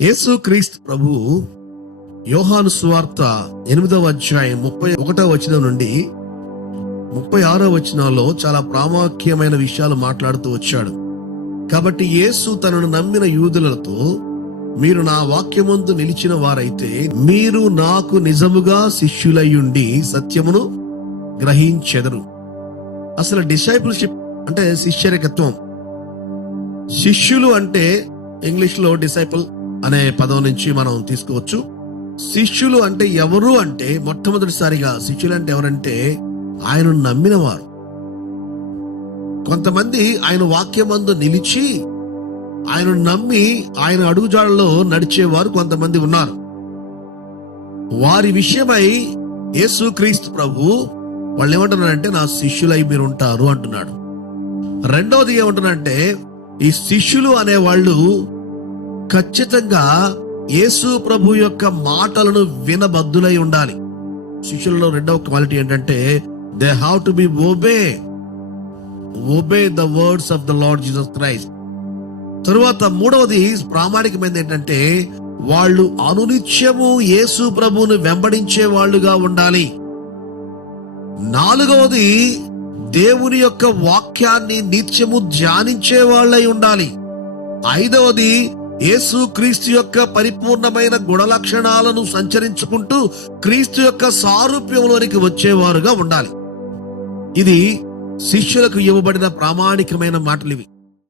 యేసుక్రీస్తు ప్రభువు యోహాను సువార్త 8వ అధ్యాయం 31వ వచనం నుండి 36వ వచనాల్లో చాలా ప్రాముఖ్యమైన విషయాలు మాట్లాడుతూ వచ్చాడు. కాబట్టి యేసు తనను నమ్మిన యూదులతో, మీరు నా వాక్యమందు నిలిచిన వారైతే మీరు నాకు నిజముగా శిష్యులయ్యుండి సత్యమును గ్రహించెదరు. అసలు డిసైపుల్షిప్ అంటే శిష్యరికత్వం. శిష్యులు అంటే ఇంగ్లీష్ లో డిసైపుల్ అనే పదం నుంచి మనం తీసుకోవచ్చు. శిష్యులు అంటే ఎవరు అంటే, మొట్టమొదటిసారిగా శిష్యులు అంటే ఎవరంటే ఆయన నమ్మిన వారు. కొంతమంది ఆయన వాక్యమందు నిలిచి ఆయన నమ్మి ఆయన అడుగుజాడలో నడిచేవారు కొంతమంది ఉన్నారు. వారి విషయమై యేసుక్రీస్తు ప్రభు వాళ్ళు ఏమంటున్నారంటే నా శిష్యులై మీరు ఉంటారు అంటున్నాడు. రెండవది ఏమంటున్నారంటే ఈ శిష్యులు అనే వాళ్ళు ఖచ్చితంగా యేసు ప్రభు యొక్క మాటలను వినబద్దులై ఉండాలి. శిష్యులలో రెండవ క్వాలిటీ ఏంటంటే they have to be obey the words of the lord Jesus Christ. తరువాత మూడవది ప్రామాణికమైనది ఏంటంటే వాళ్ళు అనునిత్యము యేసు ప్రభువును వెంబడించే వాళ్ళుగా ఉండాలి. నాలుగవది దేవుని యొక్క వాక్యాన్ని నిత్యము ధ్యానించే వాళ్ళై ఉండాలి. ఐదవది యేసు క్రీస్తు యొక్క పరిపూర్ణమైన గుణ లక్షణాలను సంచరించుకుంటూ క్రీస్తు యొక్క సారూప్యంలోనికి వచ్చేవారుగా ఉండాలి. ఇది శిష్యులకు ఇవ్వబడిన ప్రామాణికమైన మాటలు ఇవి.